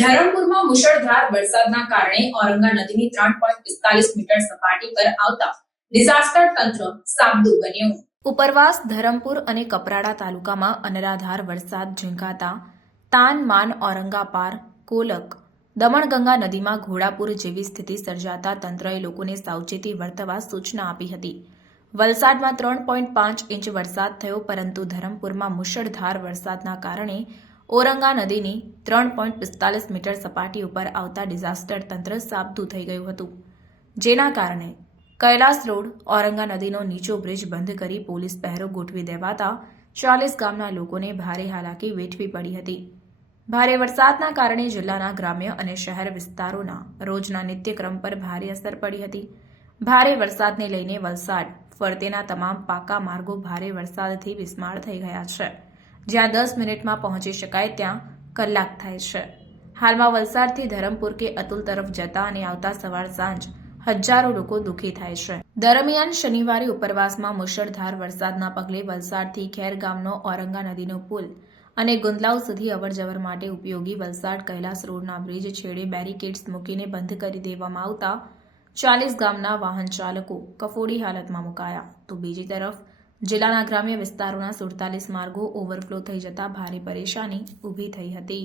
ધરમપુરમાં મુશળધાર વરસાદના કારણે ઔરંગા નદીની ત્રણ પોઈન્ટ પિસ્તાલીસ મીટર સપાટી પર આવતા ડિઝાસ્ટર તંત્ર સાબદું બન્યું. ઉપરવાસ ધરમપુર અને કપરાડા તાલુકામાં અનરાધાર વરસાદ ઝીંકાતા તાન માન ઔરંગા કોલક દમણગંગા નદીમાં ઘોડાપુર જેવી સ્થિતિ સર્જાતા તંત્રએ લોકોને સાવચેતી વર્તવા સૂચના આપી હતી. વલસાડમાં ત્રણ પોઈન્ટ પાંચ ઇંચ વરસાદ થયો, પરંતુ ધરમપુરમાં મુશળધાર વરસાદના કારણે ઔરંગા નદીની ત્રણ પોઈન્ટ પિસ્તાલીસ મીટર સપાટી ઉપર આવતા ડિઝાસ્ટર તંત્ર સાબદું થઈ ગયું હતું. જેના કારણે કૈલાસ રોડ ઔરંગા નદીનો નીચો બ્રિજ બંધ કરી પોલીસ પહેરો ગોઠવી દેવાતા ચાલીસ ગામના લોકોને ભારે હાલાકી વેઠવી પડી હતી. ભારે વરસાદના કારણે જિલ્લાના ગ્રામ્ય અને શહેર વિસ્તારોના રોજના નિત્યક્રમ પર ભારે અસર પડી હતી. ભારે વરસાદને લઈને વલસાડ ફરતેના તમામ પાકા માર્ગો ભારે વરસાદથી બિસ્માર થઈ ગયા છે. જ્યાં દસ મિનિટમાં પહોંચી શકાય ત્યાં કલાક થાય છે. હાલમાં વલસાડથી ધરમપુર કે અતુલ તરફ જતા અને આવતા સવાર સાંજ હજારો લોકો દુઃખી થાય છે. દરમિયાન શનિવારે ઉપરવાસમાં મુશળધાર વરસાદના પગલે વલસાડથી ખેર ગામનો ઓરંગા નદીનો પુલ અને ગુંદલાવ સુધી અવરજવર માટે ઉપયોગી વલસાડ કૈલાસ રોડના બ્રિજ છેડે બેરિકેડ્સ મૂકીને બંધ કરી દેવામાં આવતા ચાલીસ ગામના વાહન ચાલકો કફોડી હાલતમાં મુકાયા. તો બીજી તરફ જિલ્લાના ગ્રામ્ય વિસ્તારોના સુડતાલીસ માર્ગો ઓવરફ્લો થઈ જતા ભારે પરેશાની ઊભી થઈ હતી.